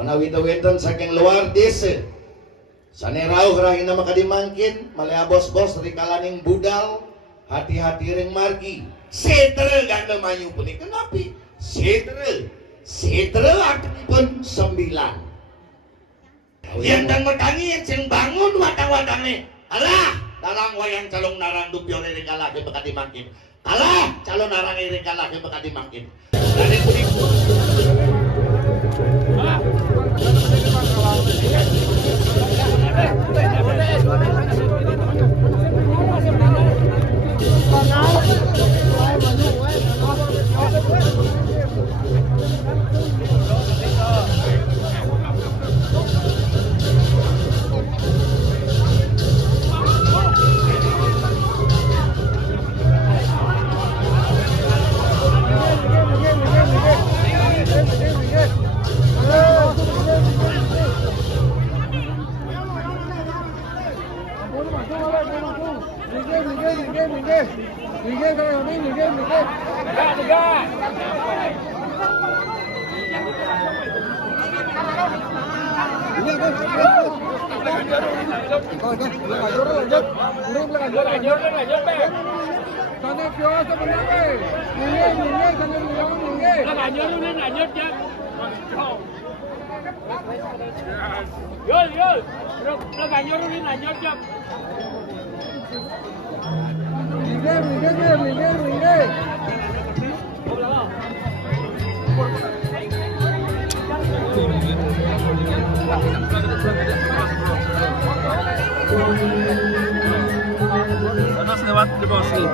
Manawid-awidan saking luar desa. Saneraw rahin na makadimangkin, maliabos-bos rikalaning budal, hati-hati ring margi. Setre ganda mayu pun kenapi. Setre artipun 9. Yang dan metangi yang sing bangun watang-watangnya. Alah, darang wayang calon narang dupyo ring kalaki makadimangkin. Alah, calon narang ring kalaki makadimangkin. Dari kuning. Nas lewat di bawah sini.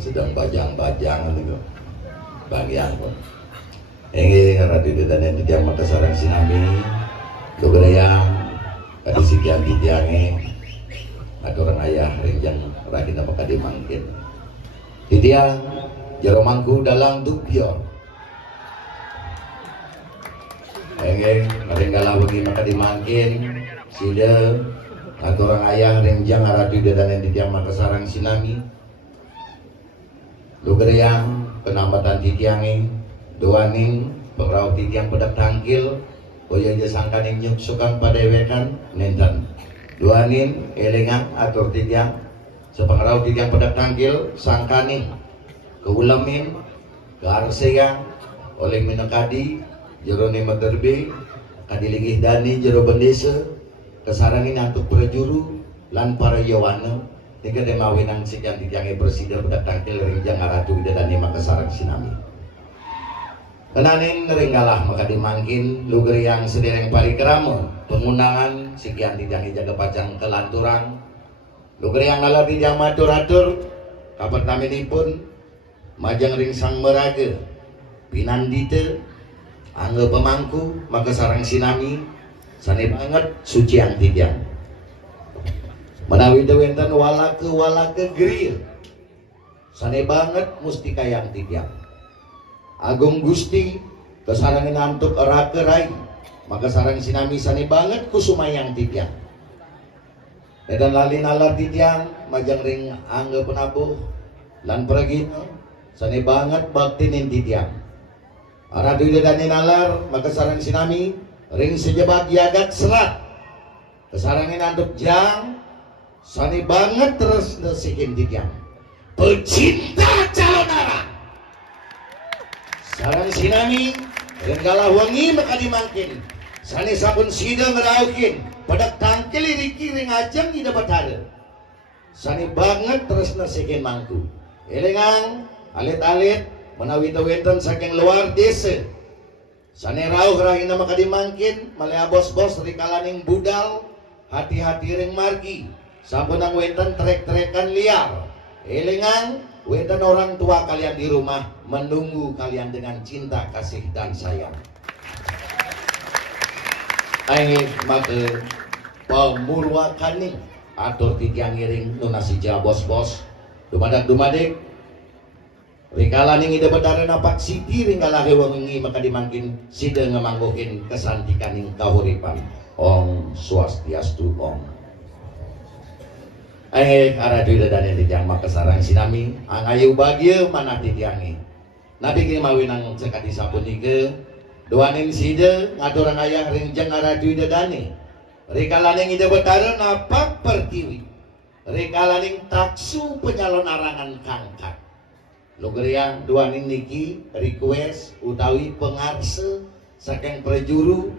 sedang bajang-bajangan itu bagian pun ini radio dan yang tidak Makassarang sinami Lugreang kadi sikian titiange ada orang ayah yang ragina maka dimangkin titiang jero mangku dalam dupio engeng maringgala bagi maka dimangkin sida atau orang ayah renjang radio dan yang titiang Makassarang sinami Lugreang penambatan titiange doaning pengraut titiang pedak tangkil oya jasangkan yang nyuksukan pada wekan nenten doanin elengan atur titiang sepengraut titiang pedak tangkil sangkani keulamin kearsegang oleh minakadi jerone maderbe kadilingih dani jero bendesa kesarangin antuk prajuru lan para yawana tinggal demawinang sekian titiange presiden pedak tangkil rinjang aratu widadani Makassarang sinami kenaning ngeringgalah maka dimangkin Lugreang sedereng parikrama pengundangan sekian titiange jaga pajang kelanturang Lugreang ngalar titiang matur-atur kapertaminipun majang ring sang meraga pinandite angge pemangku Makassarang sinami sane banget sucian titiang menawi dewenten walake griya sane banget musti kayang titiang Agung Gusti kesarangin antuk erake rai Makassarang sinami sane banget kusumayang titiang dan lali nalar titiang majang ring angga penabuh lan pergi sani banget baktinin titiang arah duida dani nalar maka sarang sinami ring sejebat jagat selat kesarangin anduk jang sani banget terus nesikin titiang pecinta calon arah sarang sinami ring galah wangi maka dimangkin sani sabun sida ngeraukin padak tangkil riki ring ajang ida batara sani banget terus nasikin mangku elengang alit-alit menawi tawenten saking luar desa sani rauh rahina maka dimangkin malea bos-bos rikalaning budal hati-hati ring margi sampunang wenten trek-trekan liar elengang wenten orang tua kalian di rumah menunggu kalian dengan cinta kasih dan sayang aing maka pemurwakaning atur titiang ngiring nunasi ja bos-bos dumadak-dumadik rikalaning ida bedara napak siti ringgalah hewangi maka dimangkin sida ngemangguhin kesantikaning kahuripan Om Swastiastu Om arah duida dan titiang maka sarang sinami angayu bagia mana titiangi nabi kini mawinang sekati sapunike doaning sida ngaturang ayah ringjang arah duida dani rikalaning ida betara napak pertiwi rikalaning taksu penyalon arangan kangkat lugeriang doaning niki request utawi pengarse saking prejuru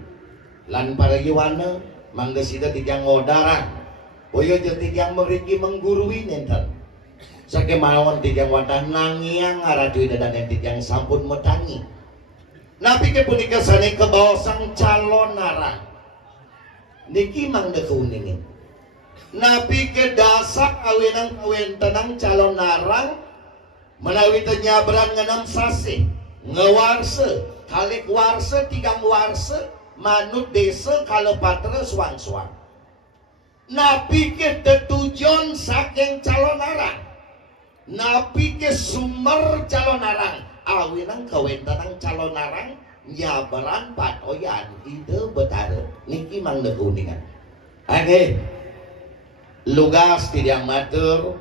lan para yuwana mangga sida titiang ngodarang boyo jeung titiang meriki menggurui nenten saking mawon titiang wadah nangiang arah duida dan titiang sampun metangi napi ke punika sane kebawasang calon arang niki mangda keuningin napi ke dasar awenang kawentenang calon narang menawi tenyabran ngenam sase ngewarse kalik warse tigang warse manut desa kalepatra suang-suang napi ke tetujon saking calon narang napi ke sumber calon narang awenang kawentenang calon narang nyabaran patoyan ide betara niki mangda kuningan age lugas tidak matur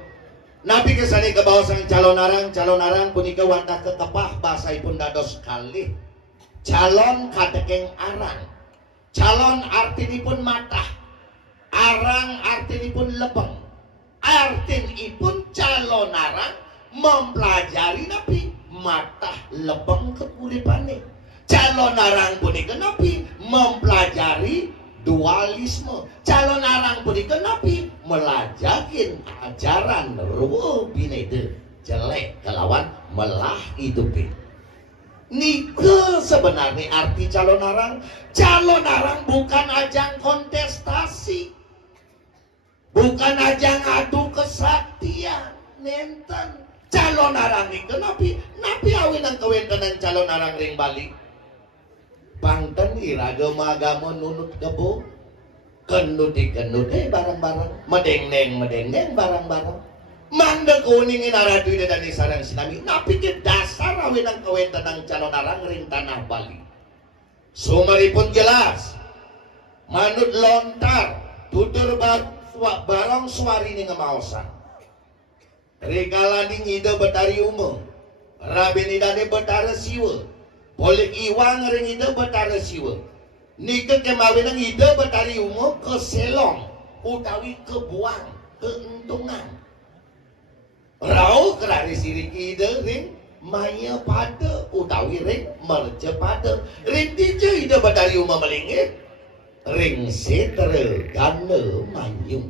nabi kesani ke bawah sang calon arang punika wadah ketepah basaipun dados kalih calon kadekeng arang calon artinipun matah arang artinipun lebeng artinipun calon arang mempelajari nabi matah lebeng kekulipane calon arang punika nabi mempelajari dualisme calon arang punika nabi melajakin ajaran ruweuh binede jelek kelawan melah hidupi nike sebenarnya arti calon arang bukan ajang kontestasi bukan ajang adu kesaktian nenten calon arang nike nabi awinang kawentenan calon arang ring balik pangten iragama agama nunut kebo kenuti barang-barang medeng-neng barang-barang mangda kuningin arah duida dan sarang sinami napi ke dasar awinang kawentenang calon arang ring tanah Bali sumaripun jelas manut lontar tutur barang suari ning ngemaosan rikalaning ide betari umum rabin idane betara siwa polik iwang ring ide betara siwa nika kemawinang ide betari umum keselong utawi kebuang keentungan rau kerari sirik ide ring maya pada utawi ring merce pada ring tije ide betari umum melingit ring setere gane manyung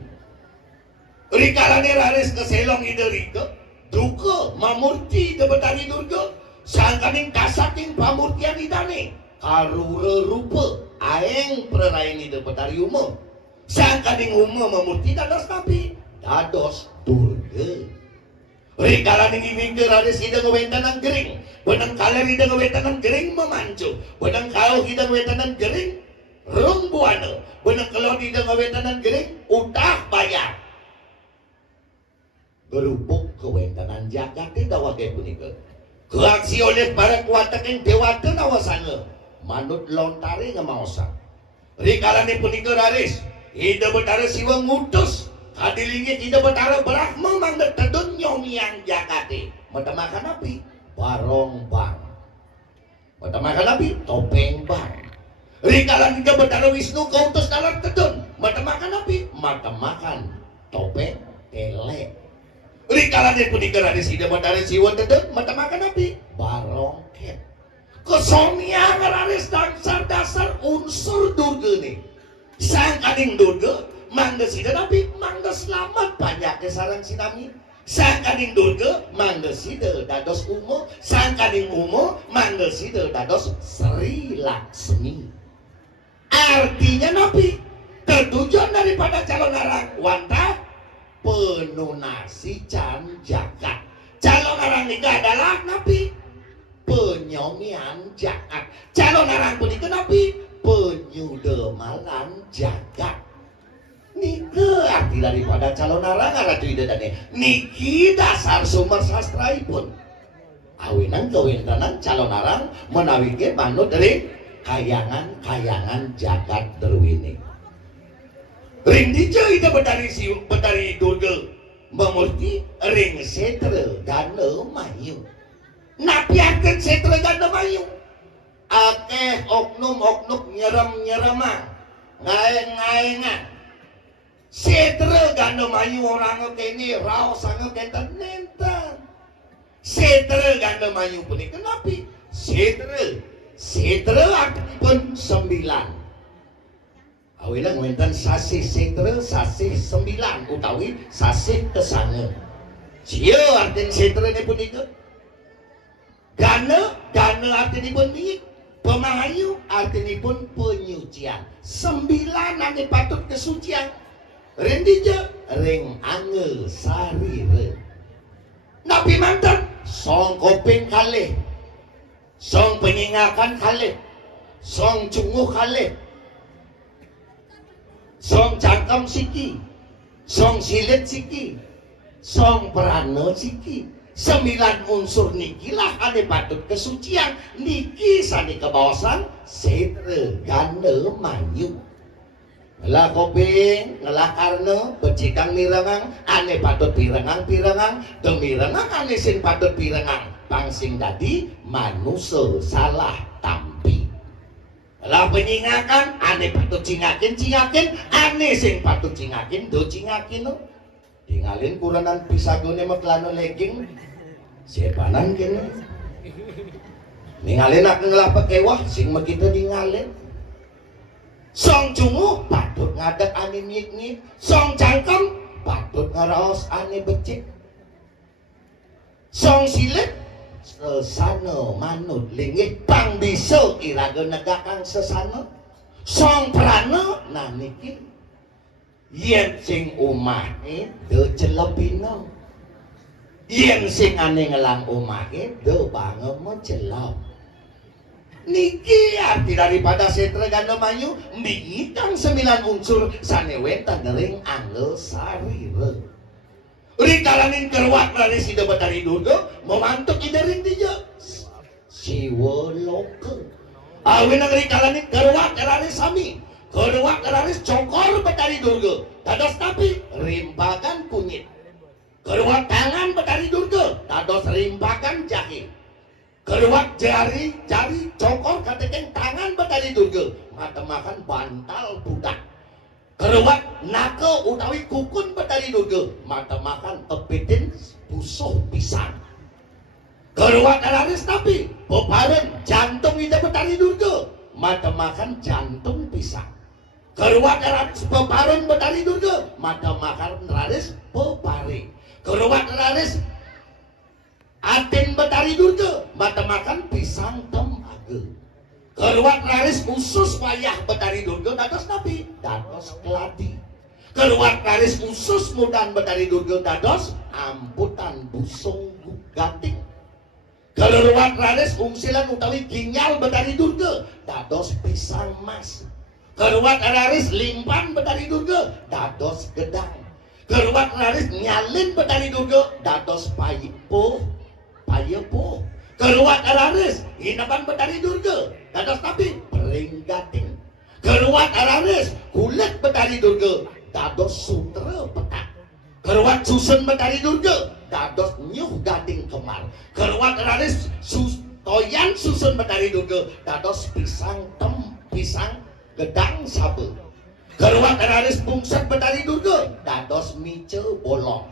rikalane raris keselong ide rika duka mamurti ide betari durga sangkaning kasaking pamurtian idane karura rupa aeng prarain ide betari umum sangkaning umum mamurti dados nabi dados durga rikalaning imingke raris ide ngewentanan gering benang kaler ide ngewentanan gering memancu benang kauh ide ngewentanan gering rumbuana benang kelon ide ngewentanan gering utah bayar berupuk kewentanan jagat di dawage punika keaksi oleh para kuataking dewata nawasana manut lontari ngemaosan rikalane punika raris ide betara siwa ngutus Kadilingi tidak betara Brahma mangda tedun nyomiang jakate. Matemakan api barong bang. Matemakan api topeng bang. Rikalan tidak betara Wisnu kautus dalam tedun. Matemakan api matemakan topeng tele. Rikalan yang pun dikerani sida betara siwa tedun. Matemakan api barongket. Kesomiang raris dasar unsur durga nih. Sang kading durga mangga sida tapi mangga selamat banyak sarang sinami. Sang kading durga mangga sida dados umo. Sang kading umo mangga sida dados Sri Laksmi. Artinya napi tertujuan daripada calon arang wanta penunasi can jagat. Calon arang nikah adalah napi penyomian jagat. Calon arang punika napi penyudemalan jagat. Nike arti daripada calon arang aratu idadane. Niki dasar sumber sastraipun. Awinan kawintanan calon arang menawi ge manut dari kayangan jagat derwini. Ring dice ida betari durga memurti ring setra gana mayu. Napiakeun setra gana mayu. Akeh oknum-oknum nyerem-nyeremang ngaeng-ngaengan. Setra gana mayu orang kene raos sange kenten nenten. Setra gana mayu punika napi? Setra akipun 9. Awilang wenten sasih setra, sasih 9 utawi sasih kesanga. Sia artin setra ni punika. Gana artinipun niki pemahayu, artinipun penyucian. 9 ane patut kesucian. Rendija ring angel sarire. Nabi mantan song kopeng kalih, song penyingakan kalih, song cunguh kalih, song cangkem siki, song silet siki, song perana siki. 9 unsur nikilah ane patut kesucian. Niki sani kebawasan setra ganda mayu. Ngelah kopeng, ngelah karna, becikang mirengang, ane patut pirengang, demirengang ane sing patut pirengang. Pangsing dadi manusia salah tampi. Ngelah penyingakan, ane patut cingakin, ane sing patut cingakin, do cingakin no. Tinggalin kuranan pisagone meklano legging, siapanan kene. Ningalin ak ngelah pekewah, sing makita dingalin. Song cungu patut ngadak ane nyik-nyik. Song cangkem patut ngaraos ane becik. Song silet sesana manut linggih pang bisa iraga negakang sesana. Song prana nah niki yen sing omahe de celepina. Yen sing ane ngelang omahe de bangem celop. Niki arti daripada setra ganda mayu mingitang 9 unsur sanewentan ring angel sarire. Rikalanin kerwat lari sida betari durga memantuk ida ring dija siwa loka. Awin ang rikalanin kerwat lari sami, kerwat lari cokor betari durga. Dados tapi rimpakan kunyit. Kerwat tangan betari durga, dados rimpakan jahe. Keruak jari cokor katekeng tangan betari durga mata makan bantal budak. Keruak naka utawi kukun betari durga mata makan tepitin busuh pisang. Keruak alaris tapi peparan jantung ida betari durga mata makan jantung pisang. Keruak alaris peparan betari durga mata makan raris pepare. Keruak alaris atin betari durga mata makan pisang tembaga. Keruat laris khusus wayah betari durga dados nabi dados keladi. Keruat laris khusus mudan betari durga dados amputan busung gating. Keruat laris ungsilan utawi ginjal betari durga dados pisang mas. Keruat laris limpan betari durga dados gedang. Keruat laris nyalin betari durga dados payipo. Payepo keruat araris hinapan betari durga dados tapi pering gating. Keruat araris kulit betari durga dados sutra petak. Keruat susun Betari Durga dados nyuh gading kemar. Keruat raris toyan susun Betari Durga dados pisang gedang sabe. Keruat raris bungset Betari Durga dados mice bolong.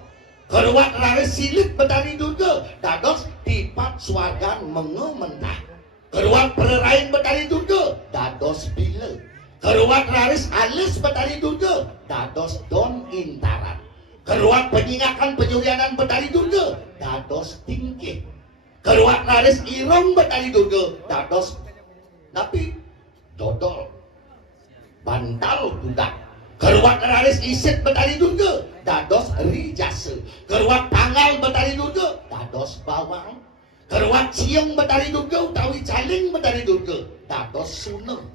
Keruat raris silit Betari Durga dados tipat swagan mengementah. Keruat pererain Betari Durga dados bila. Keruat raris alis Betari Durga dados don intaran. Keruat penyingakan penyurianan Betari Durga dados tingkih. Keruat raris irong Betari Durga dados napi dodol bantal budak. Keruat raris isit Betari Durga dados rijase. Keruat tanggal Betari Durga dados bawang. Keruat ciung Betari Durga utawi caling Betari Durga dados suneng.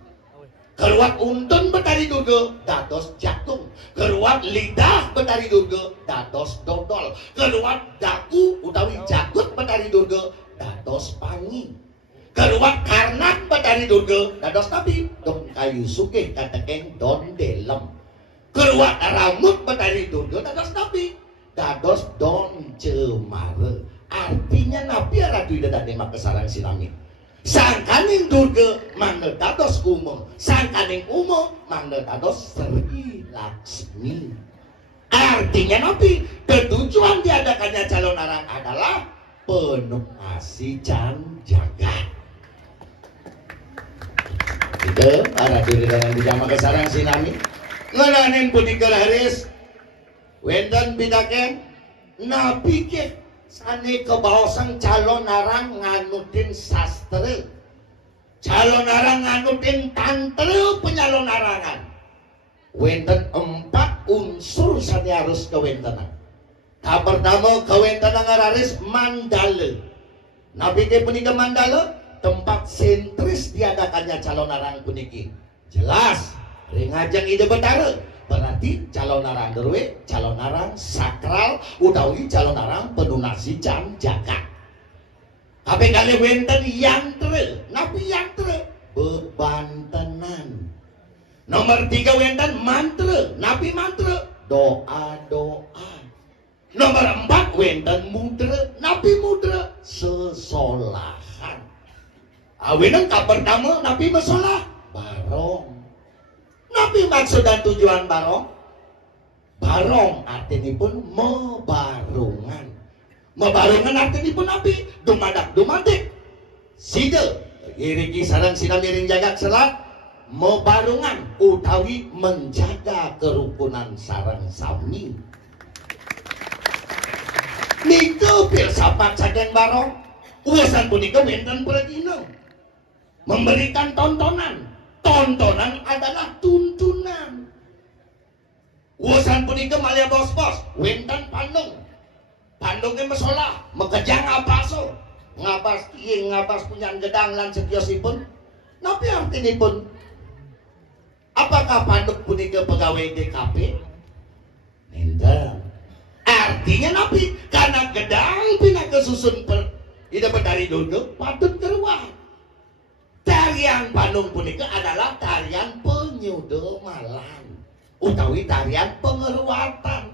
Keruat untun Betari Durga dados jagung. Keruat lidah Betari Durga dados dodol. Keruat daku utawi jagut Betari Durga dados pangi. Keruat karnak Betari Durga dados napi don kayu sugih katekeng don delem. Keruat rambut Betari Durga dados napi dados don cemara. Artinya napi radu dadane makesarang sinami. Sangkaning Durga mangga dados umo, sangkaning umo mangga dados Sri Laksmi. Artinya napi tujuan diadakannya calon arang adalah penuh kasih can jagat. Itu para diri dengan bijama kesarang sinami ngelanin punika laris wenten bidaken napi ke sane kebawasan calon arang nganutin sastra, calon arang nganutin tantra penyalon arangan. Wenten 4 unsur sane harus kewentenan. Pertama kewentenan ngararis mandala. Nabi ke punika mandala tempat sentris diadakannya calon arang puniki. Jelas ringajeng ide betara. Berarti calon arang derwe, calon arang sakral, utawi calon arang penunasi can jagat. Tapi kali wenten yantre, napi yantre bebantenan. Nomor 3 wenten mantra, napi mantra doa-doa. Nomor 4 wenten mudra, napi mudra sesolahan. Awenang pertama napi mesolah barong. Napi maksud dan tujuan barong? Barong artinya pun mebarungan. Mebarungan artinya pun napi dumadak-dumadik. Sida iriki sarang sinami ring jagak selat mebarungan utawi menjaga kerukunan sarang sami. Nika filsafat saking barong. Uasan punika wenten pradina. Memberikan tontonan. Tontonan adalah tuntunan. Uasan punika malia bos-bos wenten pandung. Pandungnya mesolah mekejang apaso. Ngabas punya gedang lan setiosipun. Napi artinipun? Apakah panduk punika pegawai DKP? Nenda. Artinya napi karena gedang pina kesusun ida Betari Durga patut keluar. Tarian Pandung punika adalah tarian penyudomalan utawi tarian pengeruatan.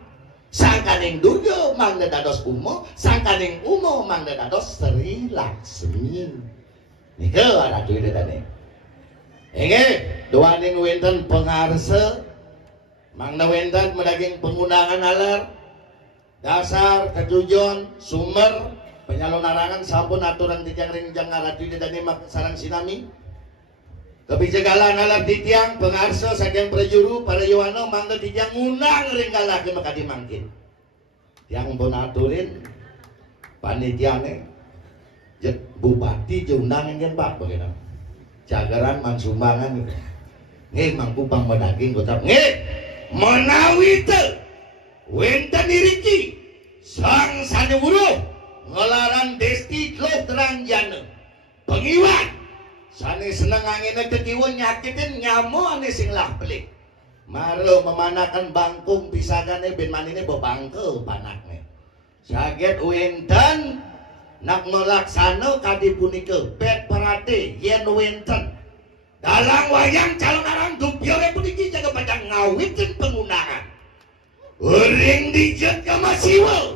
Sangkaning Durga mangda dados umo, sangkaning umo mangda dados Sri Laksmi. Nika ada duit tadi. Inge duaning wenten pengarse mangda wenten medaging pengundangan alar dasar ketujuan sumber penyalon arangan sampun aturan titiang ringjang ngaradu dan mak sarang sinami kebijaksanaan alat titiang pengarsa saking prajuru para yuwana mangga titiang ngundang ringgala ke makadi mangkin yang pun aturin panitiane jet bupati jundang yang pak bagaimana jagaran mansumbangan ngeh mangkupang medaging kota ngeh menawi teu wenten diriki sang sanewuruh ngelaran desti lo terang jana pengiwan sane seneng angin kekiwan nyakitin nyamu ane sing lah pelik maro memanakan bangkung pisagane ben manine bebangke panakne saget wenten nak melaksana kadi punika pet parade yen wenten dalam wayang calon arang dupiore puniki jaga padang ngawitkeun penggunaan Orang dijat sama siwa,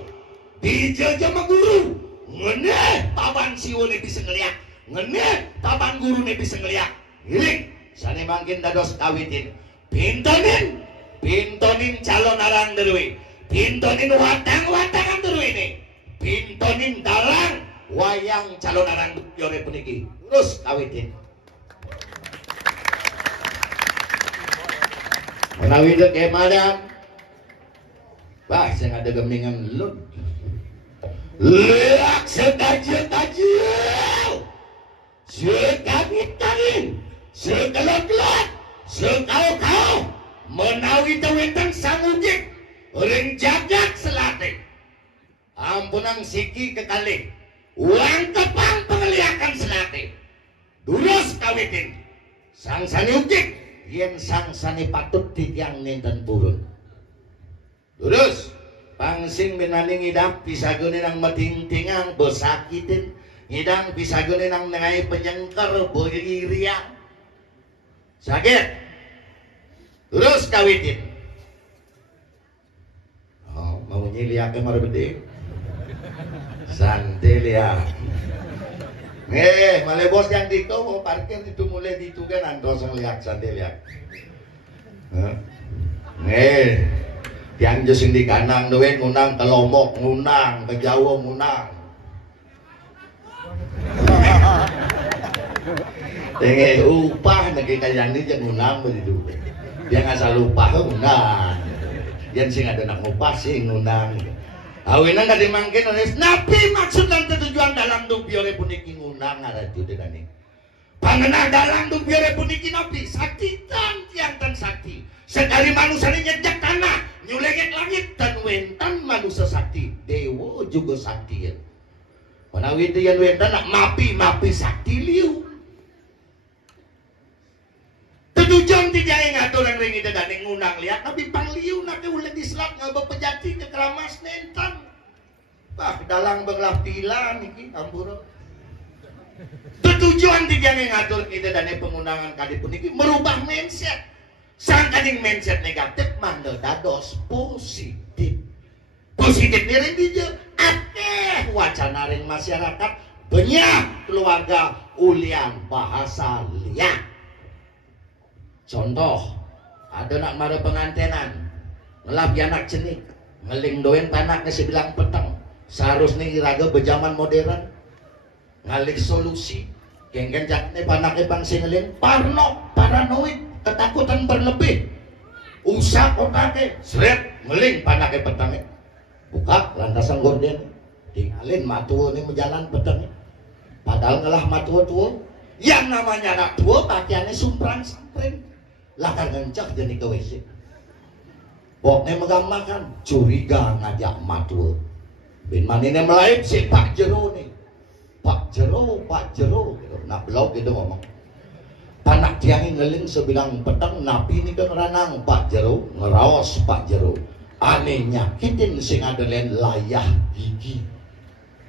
dijat sama guru. Ngeneh taban siwa ne bisa ngeliat, ngeneh taban guru ne bisa ngeliat. Giling, sani mangkin dados kawitin. Pintonin calon arang derwe, pintonin watang-watangan derwe ne, pintonin dalang wayang calon arang yore puniki. Terus kawitin. Menawi dek madam. Wah, saya ada gemingan lun. Leak sekajil-kajil. Sekangit-kangit. Sekelot-kelot. Sekau-kau. Menawi tawetan sangujik. Orang jagak selate. Ampunang siki kekalih. Uang kepang pengeliakan selate. Durus kawitin. Sang sani ujik. Yen sang sani patut titiang ninten purun. Terus pangsing menani ngidang pisagone nang matingtingang besakitin, ngidang pisagone nang nengai penyengker boyo iriang sakit. Terus kawitin. Oh, mau nyiliake marbede santai liak. Male bos yang dito mau parkir itu mulai ditu kan andos liak santai liak. Yang jesing di kanang doeng ngunang ke Lombok ngunang ke Jawa ngunang. Tenge upah negeri kayang ni jangan ngunang begitu. Dia ngasal upah ngunang. Yang sing ada nak upah sing ngunang. Awinan kadi mangkin ones napi maksud dan tujuan dalam dubiore puniki ngunang ngaraju denani. Pangenah dalam dubiore puniki napi sakitan tiang tan sakti. Sekali manusia nyejak tanah, nyulengit langit dan wentan manusia sakti, dewa juga sakti. Menawi yang wentan nak mapi sakti liu. Tujuan tidak ngatur yang ringi dan ngunang lihat, tapi pangliu nak ulah diselak ngabah pejati ke keramas nentan. Bah dalang berlah pila niki ampura. Tujuan tidak ngatur kita dan pengundangan kali puniki merubah mindset. Sang kading mindset negatif mandel dados positif. Positif diri dia akeh wacana ring masyarakat banyak keluarga ulian bahasa liak. Contoh ada nak mara pengantenan ngelap anak cenik ngeling doen panak sebilang petang seharusnya iraga bejaman modern ngalik solusi genggen jakne panake bang singeling parno paranoid ketakutan berlebih usah otake seret ngeling panake petangnya buka lantasan gorden tinggalin matuo ini menjalan petangnya padahal ngelah matuo tuo yang namanya anak tua pakaiannya sumprang-sampring lakar ngencak jadi ke WC pokoknya menggambarkan curiga ngajak matuo bin manine melaib si Pak Jero nih Pak Jero gitu. Nah belok gitu ngomong panak tiangin ngeling sebilang petang napi ini kan ranang Pak Jero ngeraos Pak Jero aneh nyakitin sing ada lain layah gigi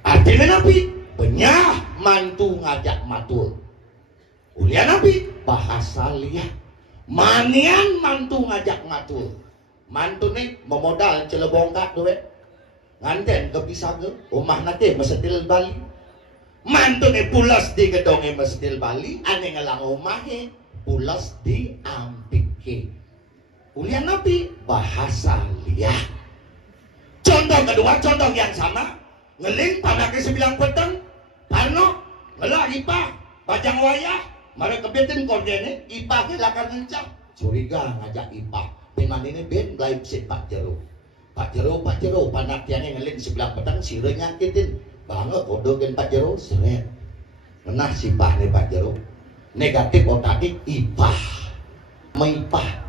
artinya napi benyah mantu ngajak matul ulian napi bahasa liat manian mantu ngajak matul mantu nih memodal celebongkak doe nganten kepisage omah nate mesetil Bali mantu nih pulas di gedongnya mestil Bali aneh ngelang omahe pulas di Ampike ulian nabi bahasa liat. Contoh kedua contoh yang sama ngeling panake sebilang peteng parno ngelah ipah bajang wayah mare kebetin kordene ipah ke lakar ngencak curiga ngajak ipah peman ini ben laib si Pak Jero panak tiangnya ngeling sebelah peteng sire nyakitin banget kodogen Pak Jero seret menah simpah nih Pak Jero negatif otakik ipah meipah.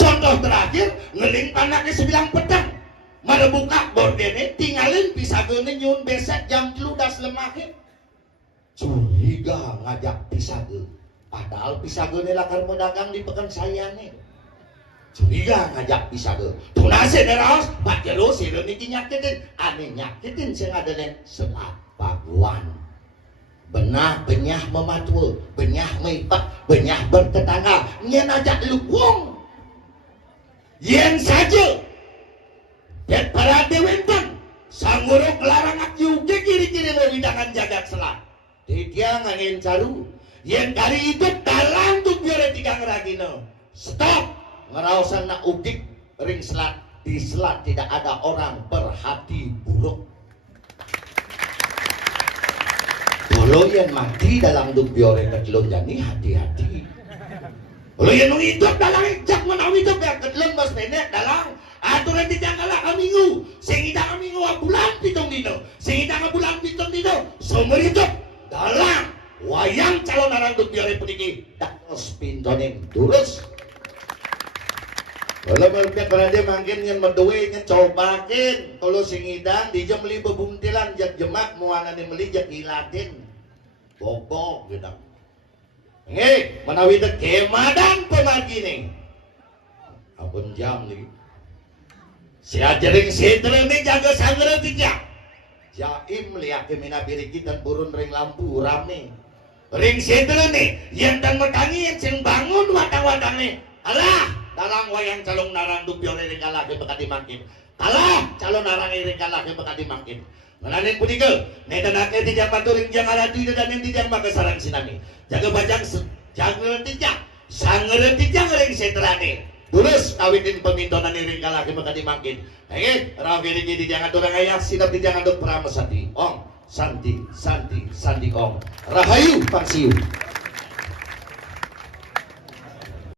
Contoh terakhir ngeling panaknya sebilang pedang mada buka bordene tinggalin pisagone nyun besek jam 12 lemahnya curiga ngajak pisage padahal pisagone lakar medagang di pekan saya nih curiga ngajak pisage tunase neraos Pak Jero sire niki nyakitin aneh nyakitin sing adenen selat paguan benyah mematua benyah meipak benyah bertetangga nyen ajak luwung yen saja Mangguruk larangat juga kiri-kiri mau bidangan jagat selat. Dia ngangin caru. Yang kali itu dalam tuh biar tiga ngeragino. Stop. Ngerawasan nak udik ring selat. Di selat tidak ada orang berhati buruk. Kalau yang mati dalam dubiore kedlon jani hati-hati. Kalau yang hidup dalam jak menang hidup ya kedlon mas nenek dalam aturan tidak kalah kaminggu. Sing ida kaminggu bulan pitung dino. Sing ida bulan pitung dino. Sumber hidup dalam wayang calon arang dubiore puniki dakos pintoning durus. Kalau mereka berada makin yang menduwe cobakin. Kalau sing idang di jam 5 bebuntilan jak jemak muana ni meli jak ilatin. Bobok gitu. Menawi teh kemadan pemagi nih. Apun jam nih. Si ajaring setre nih jaga sangre tijak. Jaim lihat ke mina biriki dan burun ring lampu rame. Ring setre nih yang dan metangi yang sing bangun watang-watang nih. Alah, dalam wayang calon narang dupiore ring kalah ke bekati makin. Kalah calon narang ring kalah ke bekati makin. Menanin punika, netanake tidak paturing jang alati dan yang tidak maka sarang sinami. Jaga bajang, jaga tidak, sangere tidak ring setrane. Terus kawitin pemintonan ring kalah ke bekati makin. Rawi ring tidak ngatur ayah sinap tidak ngatur pramesati. Ong, santi, ong. Rahayu pangsiu.